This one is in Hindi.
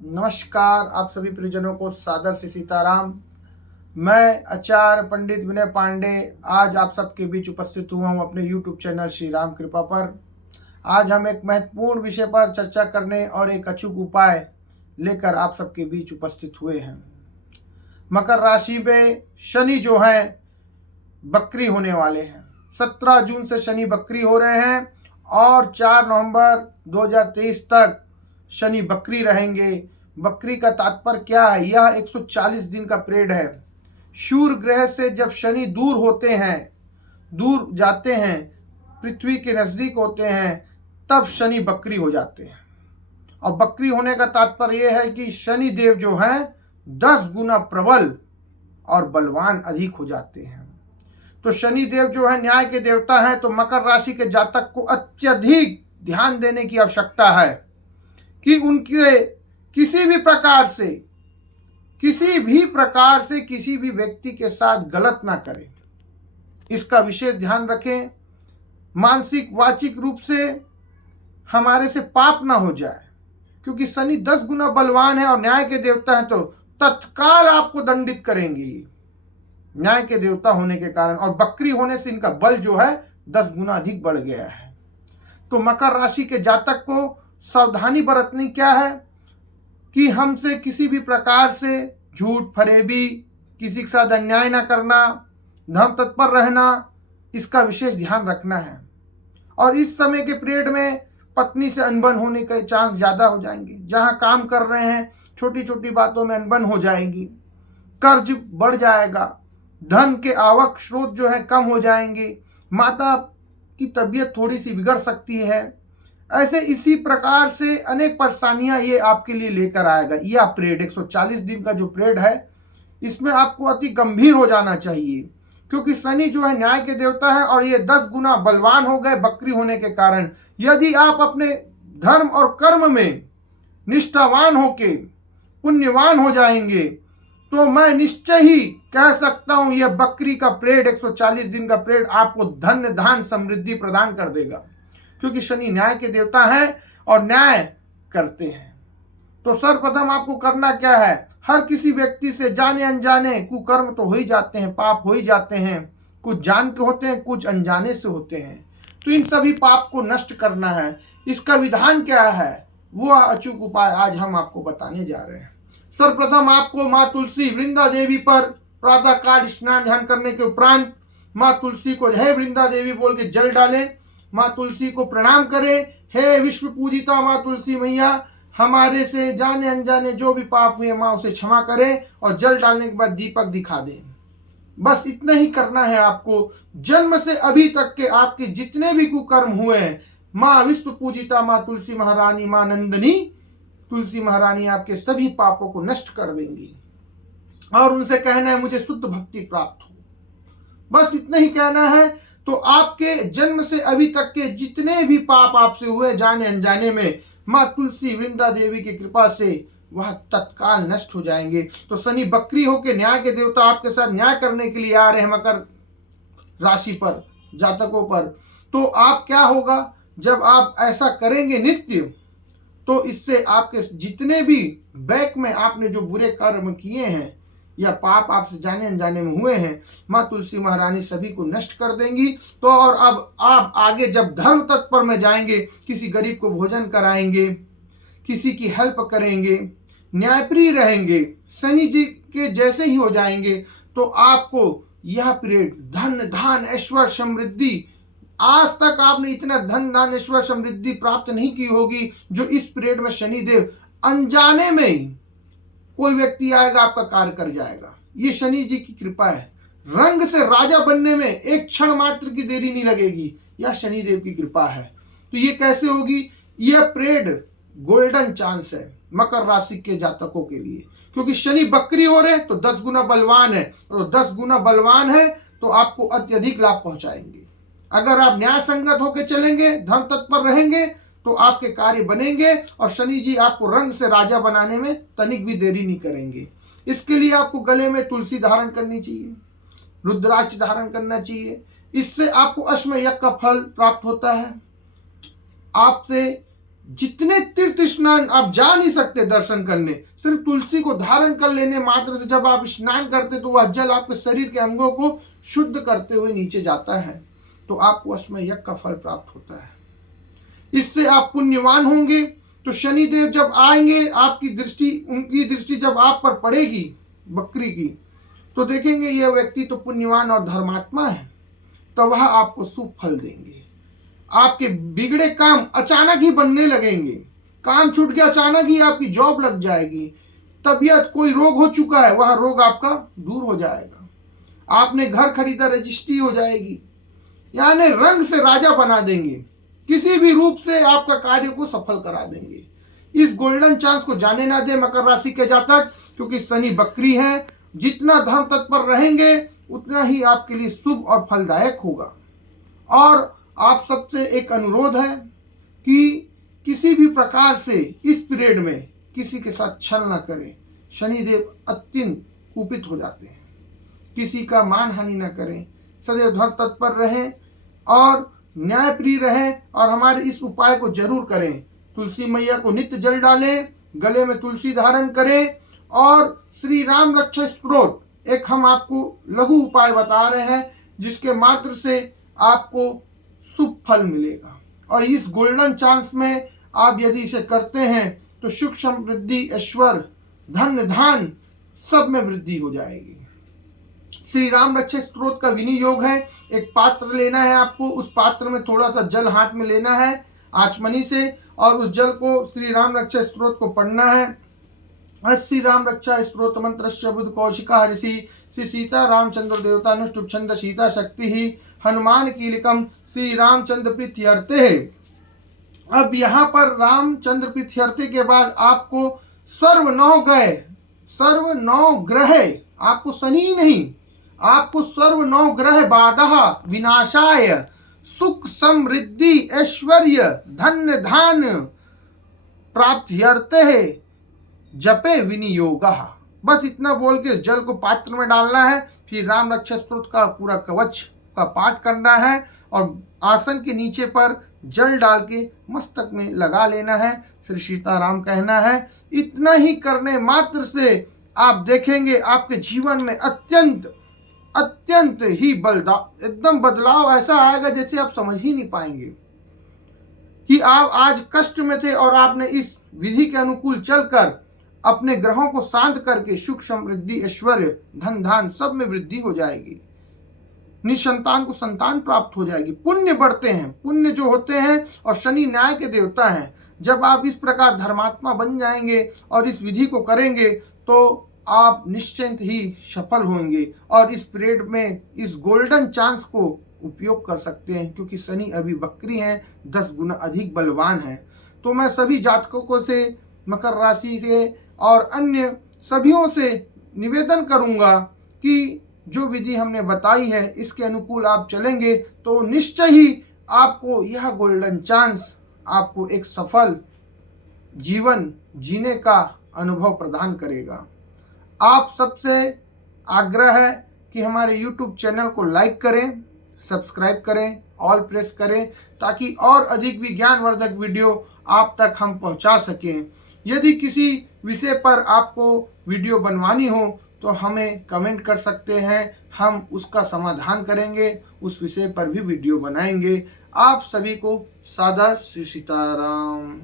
नमस्कार, आप सभी परिजनों को सादर से सीताराम। मैं आचार्य पंडित विनय पांडे आज आप सबके बीच उपस्थित हुआ हूँ अपने YouTube चैनल श्री राम कृपा पर। आज हम एक महत्वपूर्ण विषय पर चर्चा करने और एक अचूक उपाय लेकर आप सबके बीच उपस्थित हुए हैं। मकर राशि में शनि जो है बकरी होने वाले हैं। 17 जून से शनि बकरी हो रहे हैं और 4 नवंबर 2023 तक शनि बकरी रहेंगे। बकरी का तात्पर्य क्या है? यह 140 दिन का पीरियड है। सूर्य ग्रह से जब शनि दूर होते हैं, दूर जाते हैं, पृथ्वी के नजदीक होते हैं, तब शनि बकरी हो जाते हैं। और बकरी होने का तात्पर्य यह है कि शनि देव जो हैं 10 गुना प्रबल और बलवान अधिक हो जाते हैं। तो शनि देव जो है न्याय के देवता हैं, तो मकर राशि के जातक को अत्यधिक ध्यान देने की आवश्यकता है कि उनके किसी भी प्रकार से किसी भी व्यक्ति के साथ गलत ना करें। इसका विशेष ध्यान रखें। मानसिक वाचिक रूप से हमारे से पाप ना हो जाए, क्योंकि शनि 10 गुना बलवान है और न्याय के देवता है, तो तत्काल आपको दंडित करेंगे न्याय के देवता होने के कारण। और बकरी होने से इनका बल जो है 10 गुना अधिक बढ़ गया है। तो मकर राशि के जातक को सावधानी बरतनी क्या है कि हमसे किसी भी प्रकार से झूठ फरेबी, किसी के साथ अन्याय ना करना, धर्म तत्पर रहना, इसका विशेष ध्यान रखना है। और इस समय के पीरियड में पत्नी से अनबन होने के चांस ज़्यादा हो जाएंगे। जहां काम कर रहे हैं छोटी छोटी बातों में अनबन हो जाएगी, कर्ज बढ़ जाएगा, धन के आवक स्रोत जो है कम हो जाएंगे, माता की तबीयत थोड़ी सी बिगड़ सकती है। ऐसे इसी प्रकार से अनेक परेशानियां ये आपके लिए लेकर आएगा। यह पीरियड 140 दिन का जो पीरियड है, इसमें आपको अति गंभीर हो जाना चाहिए, क्योंकि शनि जो है न्याय के देवता है और ये 10 गुना बलवान हो गए बकरी होने के कारण। यदि आप अपने धर्म और कर्म में निष्ठावान होके पुण्यवान हो जाएंगे, तो मैं निश्चय ही कह सकता हूं यह बकरी का पीरियड 140 दिन का पीरियड आपको धन धान समृद्धि प्रदान कर देगा, क्योंकि शनि न्याय के देवता हैं और न्याय करते हैं। तो सर्वप्रथम आपको करना क्या है? हर किसी व्यक्ति से जाने अनजाने कुकर्म तो हो ही जाते हैं, पाप हो ही जाते हैं। कुछ जान के होते हैं, कुछ अनजाने से होते हैं। तो इन सभी पाप को नष्ट करना है। इसका विधान क्या है, वो अचूक उपाय आज हम आपको बताने जा रहे हैं। सर्वप्रथम आपको माँ तुलसी वृंदा देवी पर प्रातः काल स्नान ध्यान करने के उपरांत माँ तुलसी को जय वृंदा देवी बोल के जल डालें। माँ तुलसी को प्रणाम करें। हे विश्व पूजिता माँ तुलसी मैया, हमारे से जाने अनजाने जो भी पाप हुए माँ उसे क्षमा करें, और जल डालने के बाद दीपक दिखा दें। बस इतना ही करना है आपको। जन्म से अभी तक के आपके जितने भी कुकर्म हुए हैं, माँ विश्व पूजिता माँ तुलसी महारानी, माँ नंदनी तुलसी महारानी आपके सभी पापों को नष्ट कर देंगी। और उनसे कहना है मुझे शुद्ध भक्ति प्राप्त हो। बस इतना ही कहना है। तो आपके जन्म से अभी तक के जितने भी पाप आपसे हुए जाने अनजाने में, माँ तुलसी वृंदा देवी की कृपा से वह तत्काल नष्ट हो जाएंगे। तो शनि बकरी होकर न्याय के देवता आपके साथ न्याय करने के लिए आ रहे हैं मकर राशि पर जातकों पर। तो आप क्या होगा, जब आप ऐसा करेंगे नित्य, तो इससे आपके जितने भी बैक में आपने जो बुरे कर्म किए हैं या पाप आपसे जाने अनजाने में हुए हैं, माँ तुलसी महारानी सभी को नष्ट कर देंगी। तो और अब आप आगे जब धर्म तत्पर में जाएंगे, किसी गरीब को भोजन कराएंगे, किसी की हेल्प करेंगे, न्यायप्रिय रहेंगे, शनि जी के जैसे ही हो जाएंगे, तो आपको यह पीरियड धन धान ऐश्वर्य समृद्धि, आज तक आपने इतना धन धान ऐश्वर्य समृद्धि प्राप्त नहीं की होगी जो इस पीरियड में शनिदेव अनजाने में ही कोई व्यक्ति आएगा आपका कार्य कर जाएगा। ये शनि जी की कृपा है। रंग से राजा बनने में एक क्षण मात्र की देरी नहीं लगेगी, यह शनिदेव की कृपा है। तो ये कैसे होगी? यह पीरियड गोल्डन चांस है मकर राशि के जातकों के लिए, क्योंकि शनि बकरी हो रहे तो 10 गुना बलवान है, और 10 गुना बलवान है तो आपको अत्यधिक लाभ पहुंचाएंगे। अगर आप न्याय संगत होकर चलेंगे, धर्म तत्पर रहेंगे, तो आपके कार्य बनेंगे और शनि जी आपको रंग से राजा बनाने में तनिक भी देरी नहीं करेंगे। इसके लिए आपको गले में तुलसी धारण करनी चाहिए, रुद्राक्ष धारण करना चाहिए। इससे आपको अश्वमेध यज्ञ का फल प्राप्त होता है। आपसे जितने तीर्थ स्नान आप जा नहीं सकते दर्शन करने, सिर्फ तुलसी को धारण कर लेने मात्र से जब आप स्नान करते तो वह जल आपके शरीर के अंगों को शुद्ध करते हुए नीचे जाता है, तो आपको अश्वमेध यज्ञ का फल प्राप्त होता है। इससे आप पुण्यवान होंगे। तो शनिदेव जब आएंगे, आपकी दृष्टि, उनकी दृष्टि जब आप पर पड़ेगी बकरी की, तो देखेंगे यह व्यक्ति तो पुण्यवान और धर्मात्मा है, तो वह आपको शुभ फल देंगे। आपके बिगड़े काम अचानक ही बनने लगेंगे, काम छूट गया अचानक ही आपकी जॉब लग जाएगी, तबीयत कोई रोग हो चुका है वह रोग आपका दूर हो जाएगा, आपने घर खरीदा रजिस्ट्री हो जाएगी, यानी रंग से राजा बना देंगे, किसी भी रूप से आपका कार्य को सफल करा देंगे। इस गोल्डन चांस को जाने ना दे मकर राशि के जातक, क्योंकि शनि बकरी है, जितना धर्म तत्पर रहेंगे उतना ही आपके लिए शुभ और फलदायक होगा। और आप सबसे एक अनुरोध है कि किसी भी प्रकार से इस पीरियड में किसी के साथ छल ना करें, शनिदेव अत्यंत कुपित हो जाते हैं। किसी का मान हानि ना करें, सदैव धर्म तत्पर रहें और न्यायप्रिय रहें। और हमारे इस उपाय को जरूर करें, तुलसी मैया को नित्य जल डालें, गले में तुलसी धारण करें, और श्री राम रक्षा स्तोत्र एक हम आपको लघु उपाय बता रहे हैं जिसके मात्र से आपको शुभ फल मिलेगा। और इस गोल्डन चांस में आप यदि इसे करते हैं तो सुख समृद्धि ऐश्वर्य धन धान सब में वृद्धि हो जाएगी। श्री राम रक्षा स्तोत्र का विनियोग है, एक पात्र लेना है आपको, उस पात्र में थोड़ा सा जल हाथ में लेना है आचमनी से, और उस जल को श्री राम रक्षा स्तोत्र को पढ़ना है। श्री राम रक्षा स्तोत्र मंत्र बुद्ध कौशिका ऋषि श्री सीता रामचंद्र देवतानुष्टुप छंद सीता शक्ति ही हनुमान कीलकम श्री रामचंद्र प्रीत्यर्थे। अब यहाँ पर रामचंद्र प्रीत्यर्थे के बाद आपको सर्व नौ ग्रह, आपको शनि नहीं, आपको सर्व नौ ग्रह बाधा विनाशाय सुख समृद्धि ऐश्वर्य धन्य धान प्राप्त्यर्थे जपे विनियोग। बस इतना बोल के जल को पात्र में डालना है, फिर राम रक्षा स्तोत्र का पूरा कवच का पाठ करना है और आसन के नीचे पर जल डाल के मस्तक में लगा लेना है, श्री सीताराम कहना है। इतना ही करने मात्र से आप देखेंगे आपके जीवन में अत्यंत ही एकदम बदलाव ऐसा आएगा जैसे आप समझ ही नहीं पाएंगे कि आप आज कष्ट में थे और आपने इस विधि के अनुकूल चलकर अपने ग्रहों को शांत करके सुख समृद्धि ऐश्वर्य धन धान सब में वृद्धि हो जाएगी, निसंतान को संतान प्राप्त हो जाएगी, पुण्य बढ़ते हैं, पुण्य जो होते हैं, और शनि न्याय के देवता हैं। जब आप इस प्रकार धर्मात्मा बन जाएंगे और इस विधि को करेंगे तो आप निश्चिंत ही सफल होंगे और इस पीरियड में इस गोल्डन चांस को उपयोग कर सकते हैं, क्योंकि शनि अभी बकरी हैं, 10 गुना अधिक बलवान है। तो मैं सभी जातकों को से मकर राशि से और अन्य सभीयों से निवेदन करूंगा कि जो विधि हमने बताई है इसके अनुकूल आप चलेंगे तो निश्चय ही आपको यह गोल्डन चांस आपको एक सफल जीवन जीने का अनुभव प्रदान करेगा। आप सबसे आग्रह है कि हमारे YouTube चैनल को लाइक करें, सब्सक्राइब करें, ऑल प्रेस करें, ताकि और अधिक भी ज्ञानवर्धक वीडियो आप तक हम पहुंचा सकें। यदि किसी विषय पर आपको वीडियो बनवानी हो तो हमें कमेंट कर सकते हैं, हम उसका समाधान करेंगे, उस विषय पर भी वीडियो बनाएंगे। आप सभी को सादर श्री सीताराम।